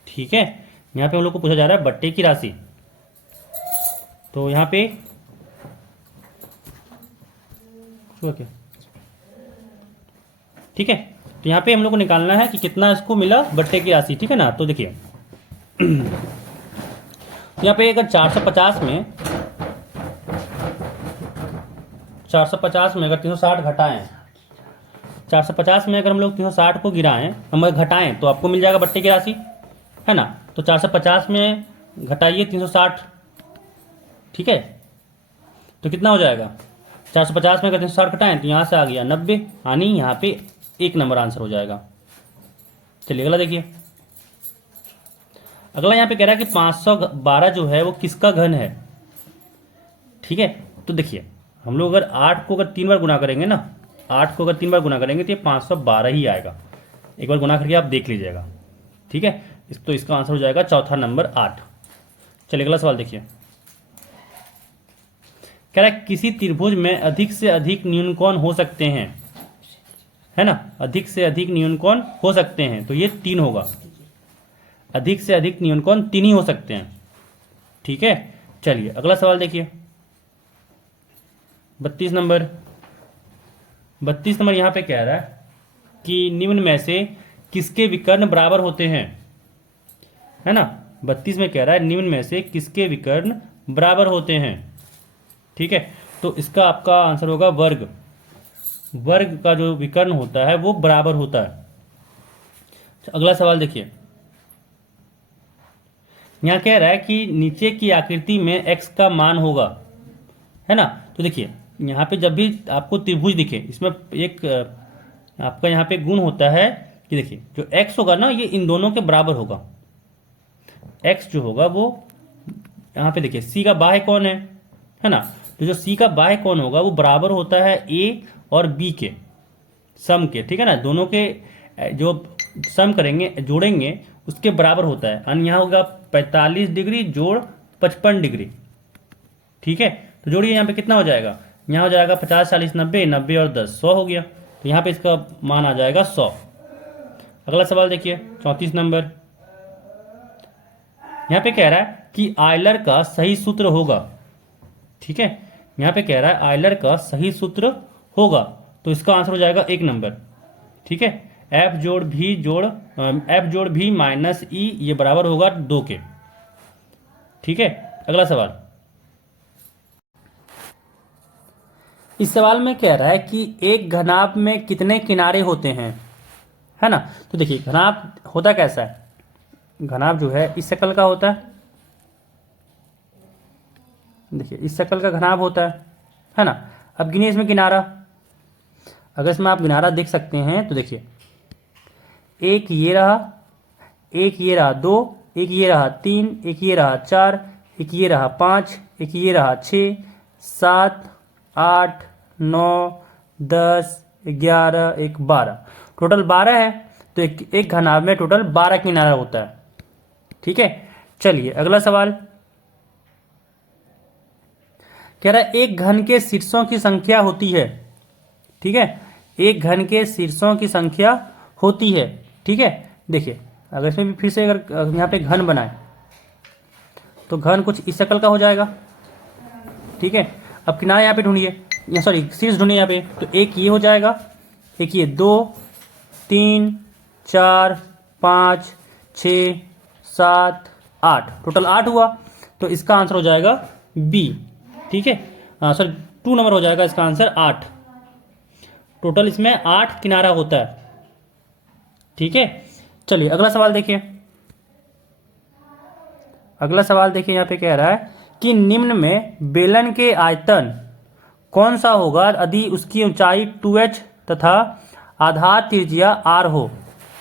ठीक है, यहाँ पे हम लोग को पूछा जा रहा है बट्टे की राशि, तो यहाँ पे ठीक है, तो यहाँ पे हम लोग को निकालना है कि कितना इसको मिला बट्टे की राशि। ठीक है ना, तो देखिए यहाँ पे अगर 450 में अगर 360 घटाएं, 450 में अगर हम लोग 360 को गिराएं, हम घटाएं तो आपको मिल जाएगा बट्टे की राशि, है ना। तो 450 में घटाइए 360, ठीक है, तो कितना हो जाएगा, 450 में अगर 360 घटाएं तो यहाँ से आ गया 90, यानी यहाँ पे 1 नंबर आंसर हो जाएगा। चलिए अगला देखिए, अगला यहाँ पे कह रहा है कि 512 जो है वो किसका घन है। ठीक है, तो देखिए हम लोग अगर 8 को अगर 3 बार गुना करेंगे ना, 8 को अगर 3 बार गुना करेंगे तो ये 512 ही आएगा, एक बार गुना करके आप देख लीजिएगा। ठीक है, तो इसका आंसर हो जाएगा चौथा नंबर 8। चलिए अगला सवाल देखिए, कह रहा है किसी त्रिभुज में अधिक से अधिक न्यूनकोण हो सकते हैं, है ना, अधिक से अधिक न्यूनकोण हो सकते हैं, तो ये 3 होगा, अधिक से अधिक न्यूनकोण 3 ही हो सकते हैं। ठीक है, चलिए अगला सवाल देखिए, 32 नंबर यहाँ पे कह रहा है कि निम्न में से किसके विकर्ण बराबर होते हैं, है ना। 32 में कह रहा है निम्न में से किसके विकर्ण बराबर होते हैं। ठीक है, तो इसका आपका आंसर होगा वर्ग। वर्ग का जो विकर्ण होता है वो बराबर होता है। अगला सवाल देखिए, यहाँ कह रहा है कि नीचे की आकृति में x का मान होगा, है ना। तो देखिए यहाँ पे जब भी आपको त्रिभुज दिखे, इसमें एक आपका यहाँ पे गुण होता है कि देखिए जो x होगा ना ये इन दोनों के बराबर होगा। x जो होगा वो यहाँ पे देखिए c का बाह्य कौन है ना। तो जो c का बाह्य कौन होगा वो बराबर होता है a और b के सम के, ठीक है ना। दोनों के जो सम करेंगे जोड़ेंगे उसके बराबर होता है। और यहाँ होगा 45 डिग्री जोड़ 55 डिग्री, ठीक है। तो जोड़िए यहाँ पे कितना हो जाएगा, यहाँ हो जाएगा 50 40 90, 90 और 10 100 हो गया। तो यहाँ पे इसका मान आ जाएगा 100। अगला सवाल देखिए 34 नंबर, यहाँ पे कह रहा है कि आयलर का सही सूत्र होगा, ठीक है। यहाँ पे कह रहा है आयलर का सही सूत्र होगा, तो इसका आंसर हो जाएगा 1 नंबर, ठीक है। एफ जोड़ भी माइनस ई ये बराबर होगा 2 के, ठीक है। अगला सवाल, इस सवाल में कह रहा है कि एक घनाभ में कितने किनारे होते हैं, है ना। तो देखिए घनाभ होता कैसा है, घनाभ जो है इस शक्ल का होता है। देखिए इस शक्ल का घनाभ होता है ना। अब गिनिए इसमें किनारा, अगर इसमें आप किनारा देख सकते हैं तो देखिए एक ये रहा, एक ये रहा 2, एक ये रहा 3, एक ये रहा 4, एक ये रहा 5, एक ये रहा 6, 7, 8, 9, 10, 11, 1 12, टोटल 12 है। तो एक घनाभ में टोटल 12 किनारा होता है, ठीक है। चलिए अगला सवाल, कह रहा है एक घन के शीर्षों की संख्या होती है, ठीक है। एक घन के शीर्षों की संख्या होती है, ठीक है। देखिए अगर इसमें भी फिर से अगर यहाँ पे घन बनाए तो घन कुछ इस शक्ल का हो जाएगा, ठीक है। अब किनारा यहाँ पे ढूंढिए, या सॉरी शीर्ष ढूंढिए यहाँ पे, तो एक ये हो जाएगा, एक ये 2 3 4 5 6 7 8, टोटल 8 हुआ। तो इसका आंसर हो जाएगा बी, ठीक है। सॉरी 2 नंबर हो जाएगा इसका आंसर 8। टोटल इसमें 8 किनारा होता है, ठीक है। चलिए अगला सवाल देखिए, अगला सवाल देखिए यहाँ पे कह रहा है कि निम्न में बेलन के आयतन कौन सा होगा यदि उसकी ऊंचाई 2h तथा आधार त्रिज्या r हो,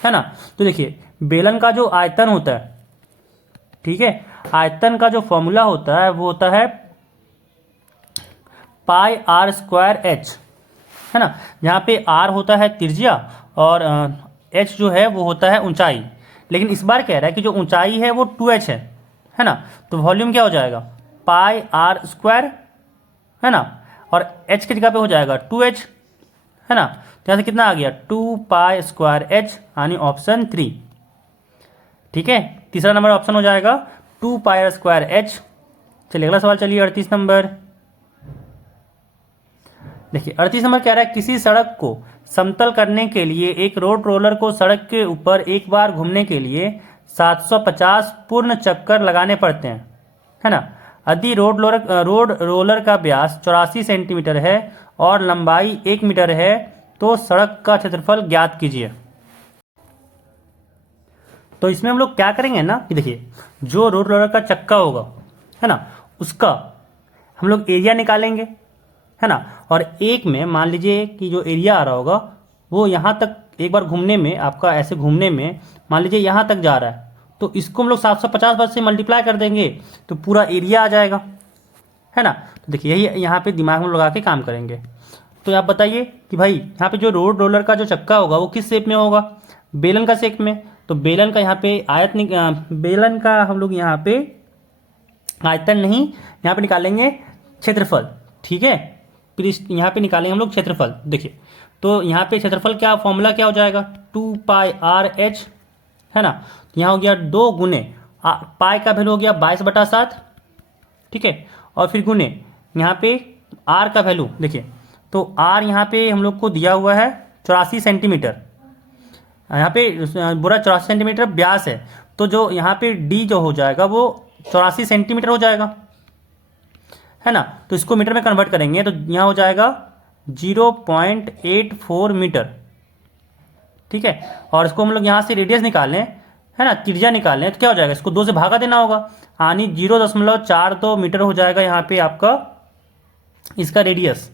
है ना। तो देखिए बेलन का जो आयतन होता है, ठीक है, आयतन का जो फॉर्मूला होता है वो होता है पाई r स्क्वायर h, है ना। यहाँ पे r होता है त्रिज्या और h जो है वो होता है ऊंचाई। लेकिन इस बार कह रहा है कि जो ऊंचाई है वो 2h है ना। तो वॉल्यूम क्या हो जाएगा, पाई r स्क्वायर, है ना, और h की जगह पे हो जाएगा 2h, है ना। तो यहाँ से कितना आ गया 2 पाई स्क्वायर h, यानी ऑप्शन 3, ठीक है। तीसरा नंबर ऑप्शन हो जाएगा 2 पाई स्क्वायर h। चलिए अगला सवाल, चलिए 38 नंबर देखिए। 38 नंबर कह रहा है किसी सड़क को समतल करने के लिए एक रोड रोलर को सड़क के ऊपर एक बार घूमने के लिए 750 पूर्ण चक्कर लगाने पड़ते हैं, है ना। यदि रोड रोलर का व्यास 84 सेंटीमीटर है और लंबाई 1 मीटर है तो सड़क का क्षेत्रफल ज्ञात कीजिए। तो इसमें हम लोग क्या करेंगे ना कि देखिए जो रोड रोलर का चक्का होगा, है ना, उसका हम लोग एरिया निकालेंगे, है ना। और एक में मान लीजिए कि जो एरिया आ रहा होगा वो यहाँ तक एक बार घूमने में, आपका ऐसे घूमने में मान लीजिए यहाँ तक जा रहा है, तो इसको हम लोग 750 वर्ष से मल्टीप्लाई कर देंगे तो पूरा एरिया आ जाएगा, है ना। तो देखिए यही यहाँ पे दिमाग में लगा के काम करेंगे। तो आप बताइए कि भाई यहाँ पे जो रोड रोलर का जो चक्का होगा वो किस शेप में होगा, बेलन का शेप में। तो बेलन का यहाँ पे बेलन का हम लोग यहाँ पे आयतन नहीं, यहाँ पे निकालेंगे क्षेत्रफल, ठीक है। फिर यहाँ पे निकालेंगे हम लोग क्षेत्रफल। देखिए तो यहाँ पे क्षेत्रफल क्या फॉर्मूला क्या हो जाएगा 2 पाई आर एच, है ना। यहाँ हो गया 2 गुने पाई का वैल्यू हो गया 22/7, ठीक है। और फिर गुने यहाँ पे आर का वैल्यू देखिए, तो आर यहाँ पे हम लोग को दिया हुआ है 84 सेंटीमीटर, यहाँ पे पूरा 84 सेंटीमीटर व्यास है, तो जो यहाँ पे डी जो हो जाएगा वो 84 सेंटीमीटर हो जाएगा, है ना। तो इसको मीटर में कन्वर्ट करेंगे तो यहाँ हो जाएगा 0.84 मीटर, ठीक है। और इसको हम लोग यहाँ से रेडियस निकालें, है ना, त्रिज्या निकालें, तो क्या हो जाएगा, इसको 2 से भागा देना होगा, यानी 0.42 मीटर हो जाएगा यहाँ पे आपका इसका रेडियस,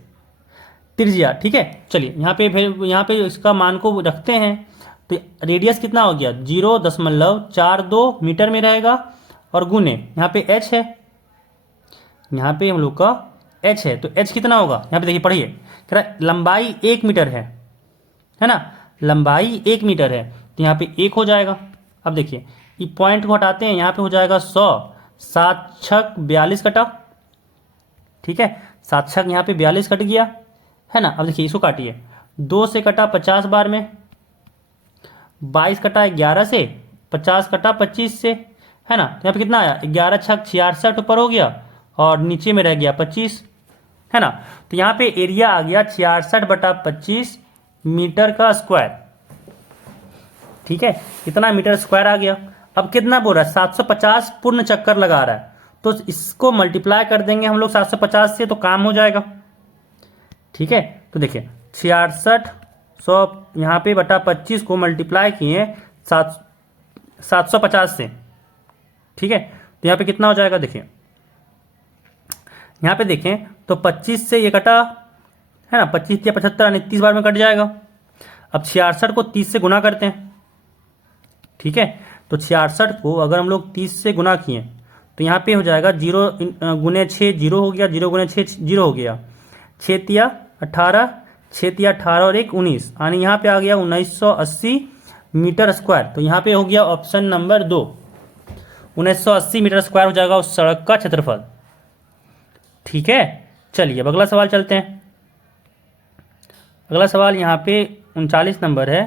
त्रिज्या, ठीक है। चलिए यहाँ पे फिर यहाँ पे इसका मान को रखते हैं, तो रेडियस कितना हो गया 0.42 मीटर में रहेगा, और गुने यहाँ पे h है, यहाँ पे हम लोग का h है, तो h कितना होगा, यहाँ पे देखिए पढ़िए, कह रहा है लंबाई 1 मीटर है ना, लंबाई 1 मीटर है, तो यहाँ पे 1 हो जाएगा। अब देखिए ये पॉइंट को हटाते हैं, यहाँ पे हो जाएगा 100, 7 छक 42 कटा, ठीक है, 7 छक यहाँ पे 42 कट गया, है ना। अब देखिए इसको काटिए, 2 से कटा 50 बार में, 22 कटा 11 से, 50 कटा 25 से, है ना। यहाँ पे कितना आया 11 छक 66 ऊपर हो गया, और नीचे में रह गया 25, है ना। तो यहाँ पे एरिया आ गया 66/25 मीटर का स्क्वायर, ठीक है, कितना मीटर स्क्वायर आ गया। अब कितना बोल रहा है 750 पूर्ण चक्कर लगा रहा है, तो इसको मल्टीप्लाई कर देंगे हम लोग 750 से, तो काम हो जाएगा, ठीक है। तो देखिए 6600 यहाँ पे बटा 25 को मल्टीप्लाई किए 750 से, ठीक है। तो यहाँ पे कितना हो जाएगा, देखिए यहाँ पे देखें तो 25 से ये कटा, है ना, 25 या 75 यानी 30 बार में कट जाएगा। अब 66 को 30 से गुना करते हैं, ठीक है। तो 66 को अगर हम लोग 30 से गुना किए तो यहाँ पे हो जाएगा 0 गुने 6 0 हो गया, 0 गुने 6 0 हो गया, 6 तिया 18, 6 तिया 18 और 1 19, यानी यहाँ पे आ गया 1980 मीटर स्क्वायर। तो यहाँ पे हो गया ऑप्शन नंबर 2, 1980 मीटर स्क्वायर हो जाएगा उस सड़क का क्षेत्रफल, ठीक है। चलिए अब अगला सवाल चलते हैं। अगला सवाल यहाँ पे 39 नंबर है,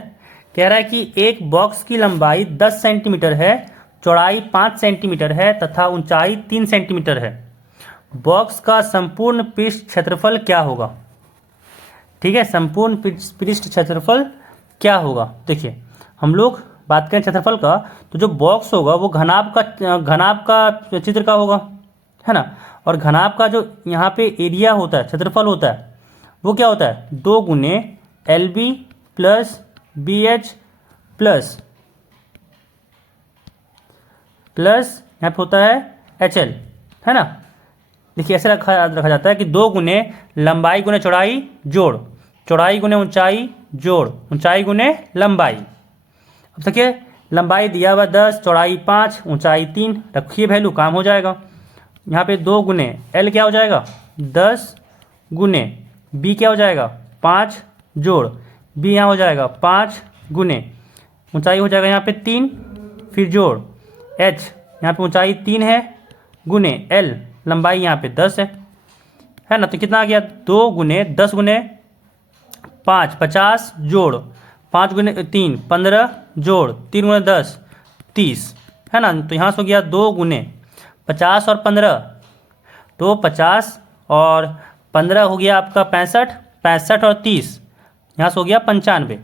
कह रहा है कि एक बॉक्स की लंबाई 10 सेंटीमीटर है, चौड़ाई 5 सेंटीमीटर है तथा ऊंचाई 3 सेंटीमीटर है, बॉक्स का संपूर्ण पृष्ठ क्षेत्रफल क्या होगा, ठीक है, संपूर्ण पृष्ठ क्षेत्रफल क्या होगा। देखिए हम लोग बात करें क्षेत्रफल का, तो जो बॉक्स होगा वो घनाभ का चित्र का होगा, है ना। और घनाभ का जो यहाँ पे एरिया होता है, क्षेत्रफल होता है, वो क्या होता है 2 गुने LB प्लस BH प्लस यहाँ पे होता है HL, है ना। देखिए ऐसे रखा जाता है कि 2 गुने लंबाई गुने चौड़ाई जोड़, चौड़ाई गुने ऊंचाई जोड़, ऊंचाई गुने लंबाई। अब देखिए लंबाई दिया हुआ 10, चौड़ाई 5, ऊंचाई 3, रखिए वैल्यू, काम हो जाएगा। यहाँ पे 2 गुने L क्या हो जाएगा 10 गुने B क्या हो जाएगा 5 जोड़ B यहाँ हो जाएगा 5 गुने ऊंचाई हो जाएगा यहाँ पे 3, फिर जोड़ H यहाँ पे ऊंचाई 3 है, गुने L लंबाई यहाँ पे 10 है ना। तो कितना आ गया 2 गुने 10 गुने 5 50 जोड़ 5 गुने 3 15 जोड़ 3 गुने 10 30, है ना। तो यहाँ से हो गया 2 गुने 50 और 15, तो 50 और 15 हो गया आपका 65, 65 और 30 यहाँ से हो गया 95,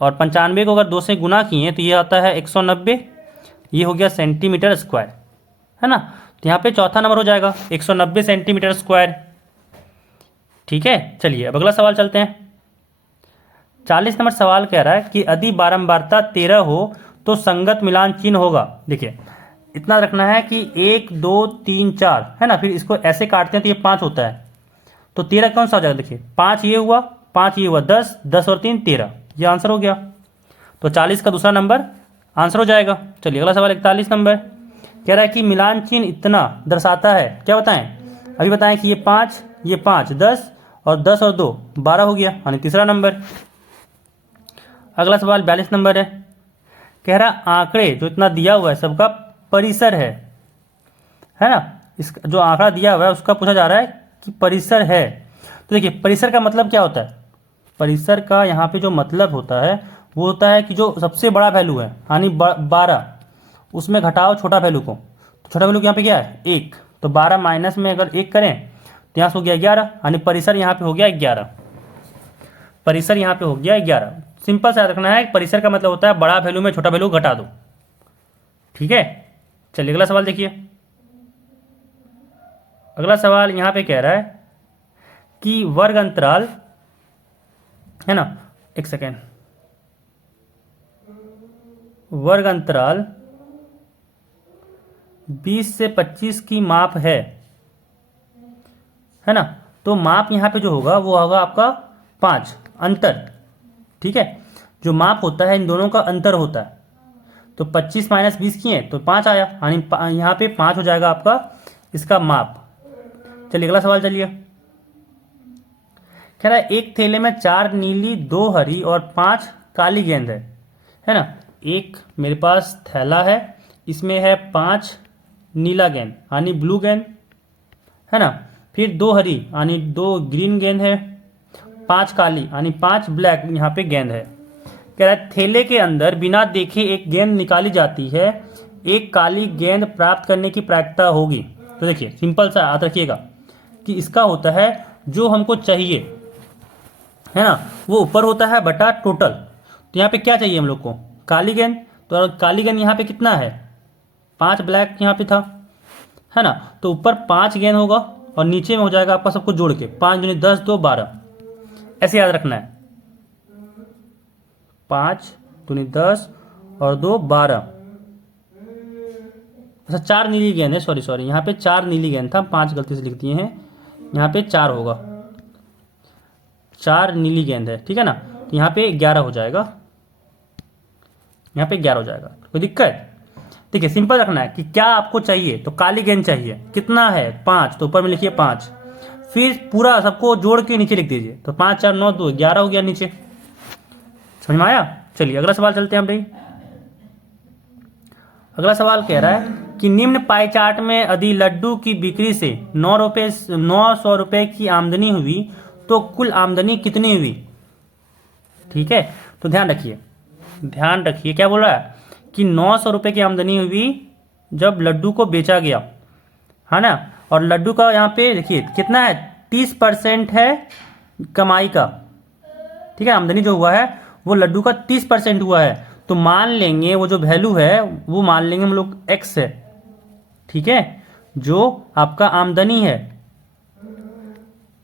और 95 को अगर 2 से गुना किए तो ये आता है 190, ये हो गया सेंटीमीटर स्क्वायर, है ना। तो यहाँ पे चौथा नंबर हो जाएगा 190 सेंटीमीटर स्क्वायर, ठीक है। चलिए अब अगला सवाल चलते हैं। 40 नंबर सवाल कह रहा है कि यदि बारंबारता 13 हो तो संगत मिलान चिन्ह होगा। देखिए इतना रखना है कि 1 2 3 4, है ना, फिर इसको ऐसे काटते हैं तो ये 5 होता है, तो 13 कौन सा हो जाएगा, देखिए 5 ये हुआ, 5 ये हुआ, 10 10 और 3 13, ये आंसर हो गया। तो 40 का दूसरा नंबर आंसर हो जाएगा। चलिए अगला सवाल 41 नंबर कह रहा है कि मिलान चिन्ह इतना दर्शाता है, क्या बताएं, अभी बताएं कि ये 5 10 और 10 और 2 12 हो गया, यानी तीसरा नंबर। अगला सवाल 42 नंबर है, कह रहा आंकड़े जो इतना दिया हुआ है सबका परिसर है ना। इस जो आंकड़ा दिया हुआ है उसका पूछा जा रहा है कि परिसर है। तो देखिए परिसर का मतलब क्या होता है, परिसर का यहाँ पे जो मतलब होता है वो होता है कि जो सबसे बड़ा वैल्यू है यानी 12, उसमें घटाओ छोटा वैल्यू को, तो छोटा वैल्यू यहाँ पे क्या है 1, तो 12 माइनस में अगर 1 करें तो यहाँ से हो गया 11, यानी परिसर यहाँ पे हो गया 11। परिसर यहाँ पे हो गया 11। सिंपल सा याद रखना है, परिसर का मतलब होता है बड़ा वैल्यू में छोटा वैल्यू घटा दो। ठीक है, चलिए अगला सवाल देखिए। अगला सवाल यहाँ पे कह रहा है कि वर्ग अंतराल है ना, एक सेकेंड, वर्ग अंतराल 20 से 25 की माप है ना, तो माप यहाँ पे जो होगा वो होगा आपका 5 अंतर। ठीक है, जो माप होता है इन दोनों का अंतर होता है। तो 25 माइनस 20 किए तो 5 आया, यानी यहाँ पे 5 हो जाएगा आपका इसका माप। चलिए अगला सवाल चलिए। कह रहा है एक थैले में 4 नीली, 2 हरी और 5 काली गेंद है ना। एक मेरे पास थैला है, इसमें है 5 नीला गेंद यानी ब्लू गेंद है ना, फिर 2 हरी यानी 2 ग्रीन गेंद है, 5 काली यानी 5 ब्लैक यहाँ पे गेंद है। कह रहा है थैले के अंदर बिना देखे एक गेंद निकाली जाती है, एक काली गेंद प्राप्त करने की प्रायिकता होगी। तो देखिए सिंपल सा याद रखिएगा कि इसका होता है जो हमको चाहिए है ना, वो ऊपर होता है बटा टोटल। तो यहाँ पे क्या चाहिए हम लोग को, काली गेंद। तो काली गेंद यहाँ पे कितना है, 5 ब्लैक यहाँ पे था है ना, तो ऊपर 5 गेंद होगा और नीचे में हो जाएगा आपका सबको जोड़ के 5 दूनी 10, 2 12, ऐसे याद रखना है। 5 दूनी 10 और 2 12। अच्छा 4 नीली गेंद है, सॉरी यहाँ पे 4 नीली गेंद था, 5 गलती से लिख दिए हैं, यहाँ पे 4 होगा, 4 नीली गेंद है। ठीक है ना, तो यहाँ पे 11 हो जाएगा, यहाँ पे 11 हो जाएगा। कोई दिक्कत? देखिए सिंपल रखना है कि क्या आपको चाहिए, तो काली गेंद चाहिए, कितना है 5, तो ऊपर में लिखिए 5, फिर पूरा सबको जोड़ के नीचे लिख दीजिए, तो 5 4 9 2 11 हो गया नीचे। समझ में आया? चलिए अगला सवाल चलते हैं हम भाई। अगला सवाल कह रहा है कि निम्न पाई चार्ट में यदि लड्डू की बिक्री से 900 रुपए की आमदनी हुई तो कुल आमदनी कितनी हुई। ठीक है, तो ध्यान रखिए क्या बोल रहा है कि 900 रुपए की आमदनी हुई जब लड्डू को बेचा गया है ना, और लड्डू का यहाँ पे देखिए कितना है, 30% है कमाई का। ठीक है, आमदनी जो हुआ है वो लड्डू का 30% हुआ है, तो मान लेंगे वो जो वैल्यू है वो मान लेंगे हम लोग x है। ठीक है, जो आपका आमदनी है,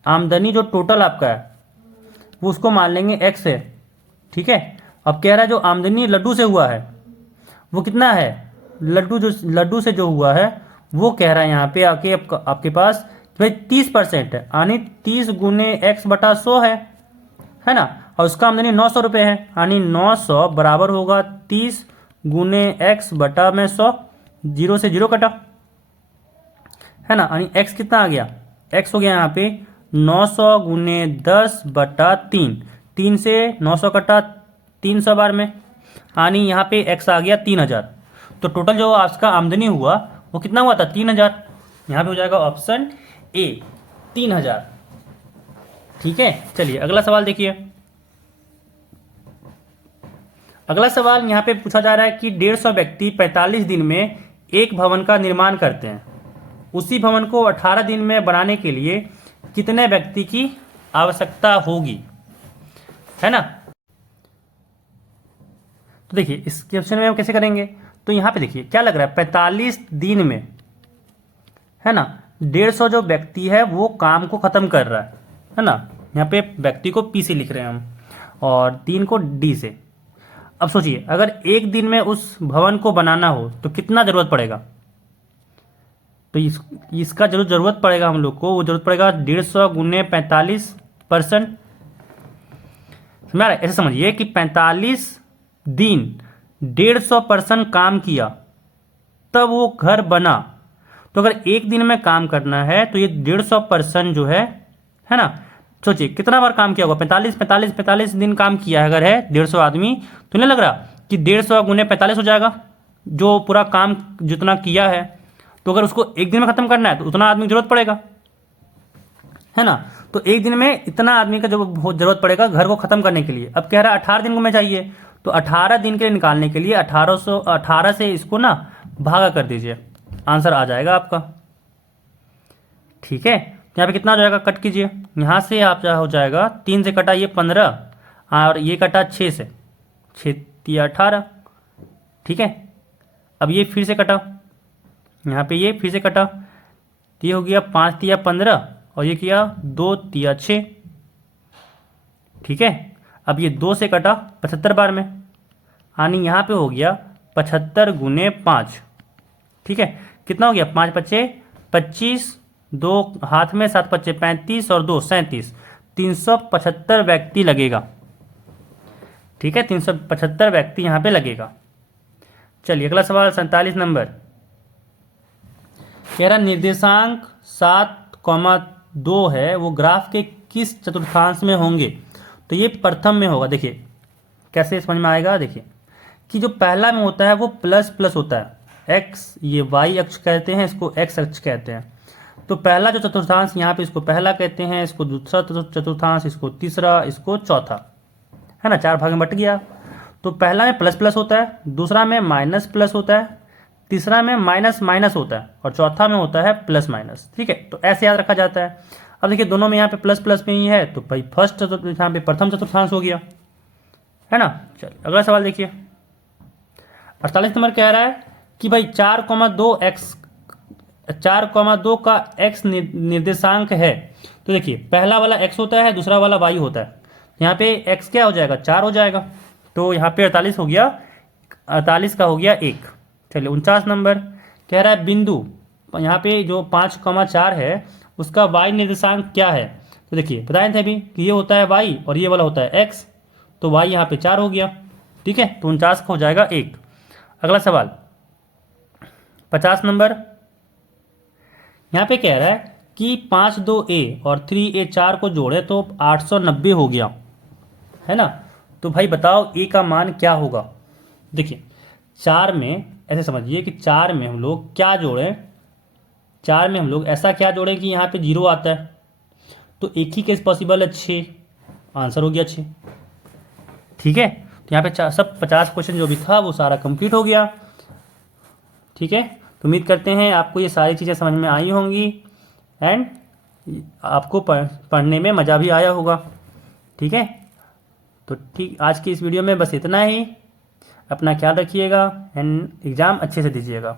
आमदनी जो टोटल आपका है वो उसको मान लेंगे x है। ठीक है, अब कह रहा है जो आमदनी लड्डू से हुआ है वो कितना है, लड्डू से जो हुआ है वो कह रहा है यहाँ पे आके आपके पास भाई 30% है, यानी 30 गुने x बटा 100 है ना, और उसका आमदनी 900 रुपये है, यानी 900 बराबर होगा 30 गुने x बटा में 100, 0 से 0 कटा है ना, यानी x कितना आ गया, x हो गया यहाँ पे 900 गुने 10 बटा 3, 3 से 900 कटा 300 बार में, यानी यहाँ पे x आ गया 3000। तो टोटल जो आपका आमदनी हुआ वो कितना हुआ था, 3000। यहाँ पे हो जाएगा ऑप्शन ए 3000। ठीक है, चलिए अगला सवाल देखिए। अगला सवाल यहाँ पे पूछा जा रहा है कि 150 व्यक्ति 45 दिन में एक भवन का निर्माण करते हैं, उसी भवन को 18 दिन में बनाने के लिए कितने व्यक्ति की आवश्यकता होगी, है ना। तो देखिए इस क्वेश्चन में हम कैसे करेंगे, तो यहाँ पे देखिए क्या लग रहा है, 45 दिन में है ना 150 जो व्यक्ति है वो काम को खत्म कर रहा है ना, यहाँ पे व्यक्ति को पी से लिख रहे हैं हम और दिन को डी से। अब सोचिए अगर एक दिन में उस भवन को बनाना हो तो कितना जरूरत पड़ेगा, तो इसका जरूरत पड़ेगा हम लोग को, वो जरूरत पड़ेगा 150 गुने 45%। ऐसे समझिए कि 45 दिन 150% काम किया तब वो घर बना, तो अगर एक दिन में काम करना है तो ये 150% जो है ना, सोचिए कितना बार काम किया होगा, 45 दिन काम किया है अगर है 150 आदमी, तो नहीं लग रहा कि 150 गुने 45 हो जाएगा जो पूरा काम जितना किया है, तो अगर उसको एक दिन में खत्म करना है तो उतना आदमी की जरूरत पड़ेगा है ना, तो एक दिन में इतना आदमी का जो जरूरत पड़ेगा घर को खत्म करने के लिए। अब कह रहा है 18 दिन को में चाहिए, तो 18 दिन के लिए निकालने के लिए 18 से इसको ना भागा कर दीजिए, आंसर आ जाएगा आपका। ठीक है, यहाँ पे कितना हो जाएगा, कट कीजिए। यहाँ से आप हो जाएगा 3 से कटा ये 15 और ये कटा 6 से, 6 तिया 18। ठीक है, अब ये फिर से कटा, यहाँ पे ये फिर से कटा, तो ये हो गया 5 तिया 15 और ये किया 2 तिया 6। ठीक है, अब ये 2 से कटा 75 बार में, यानी यहाँ पे हो गया 75 गुने 5। ठीक है, कितना हो गया, 5 पच्चे 25, 2 हाथ में, 7 पच्चे 35 और 2 37, 375 व्यक्ति लगेगा। ठीक है, 375 व्यक्ति यहाँ पे लगेगा। चलिए अगला सवाल 47 नंबर कह रहा निर्देशांक 7,2 है वो ग्राफ के किस चतुर्थांश में होंगे। तो ये प्रथम में होगा। देखिए कैसे समझ में आएगा, देखिए कि जो पहला में होता है वो प्लस प्लस होता है, एक्स ये वाई अक्ष कहते हैं, इसको एक्स अक्ष कहते हैं। तो पहला जो चतुर्थांश यहाँ पे इसको पहला कहते हैं, इसको दूसरा चतुर्थांश, इसको तीसरा, इसको चौथा, है ना, 4 भाग में बट गया। तो पहला में प्लस प्लस होता है, दूसरा में माइनस प्लस होता है, तीसरा में माइनस माइनस होता है और चौथा में होता है प्लस माइनस। ठीक है, तो ऐसे याद रखा जाता है। अब देखिए दोनों में यहाँ पे प्लस प्लस में ही है, तो भाई फर्स्ट यहाँ पे प्रथम चतुर्थांश हो गया, है ना। चलिए अगला सवाल देखिए 48 नंबर कह रहा है कि भाई 4,2 का x निर्देशांक है। तो देखिए पहला वाला x होता है, दूसरा वाला y होता है। यहाँ पे x क्या हो जाएगा, 4 हो जाएगा। तो यहाँ पे 48 हो गया, 48 का हो गया 1। चलिए 49 नंबर कह रहा है बिंदु यहाँ पे जो 5,4 है उसका y निर्देशांक क्या है। तो देखिए बताए थे अभी कि ये होता है y और ये वाला होता है x, तो y यहाँ पे 4 हो गया। ठीक है, तो 49 का हो जाएगा 1। अगला सवाल 50 नंबर यहाँ पे कह रहा है कि 5,2a और 3a 4 को जोड़े तो 890 हो गया, है ना। तो भाई बताओ a का मान क्या होगा। देखिए 4 में ऐसे समझिए कि 4 में हम लोग क्या जोड़ें, 4 में हम लोग ऐसा क्या जोड़ें कि यहाँ पे 0 आता है। तो एक ही केस पॉसिबल है, 6, आंसर हो गया 6। ठीक है, तो यहाँ पे सब 50 क्वेश्चन जो भी था वो सारा कंप्लीट हो गया। ठीक है, तो उम्मीद करते हैं आपको ये सारी चीज़ें समझ में आई होंगी एंड आपको पढ़ने में मज़ा भी आया होगा। ठीक है, तो ठीक आज की इस वीडियो में बस इतना ही। अपना ख्याल रखिएगा एंड एग्ज़ाम अच्छे से दीजिएगा।